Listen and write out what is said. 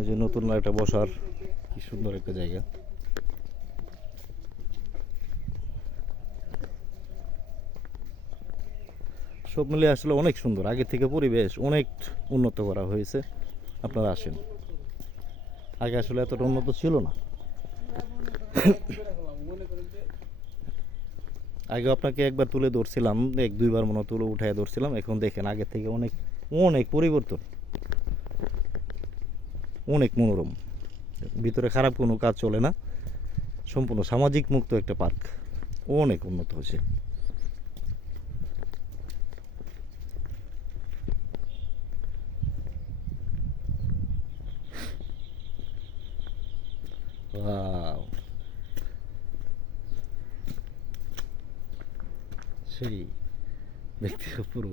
ওই যে নতুন একটা বসার কি সুন্দর একটা জায়গা। সব মিলিয়ে আসলে অনেক সুন্দর, আগে থেকে পরিবেশ অনেক উন্নত করা হয়েছে। আপনারা আসেন, আগে আসলে এতটা উন্নত ছিল না। আগে আপনাকে একবার তুলে ধরছিলাম, এক দুইবার মনে তুলে উঠায় ধরছিলাম, এখন দেখেন আগের থেকে অনেক অনেক পরিবর্তন, অনেক মনোরম। ভিতরে খারাপ কোনো কাজ চলে না, সম্পূর্ণ সামাজিক মুক্ত একটা পার্ক, অনেক উন্নত হয়েছে। ওয়াও, সেই দেখতে অপূর্ব।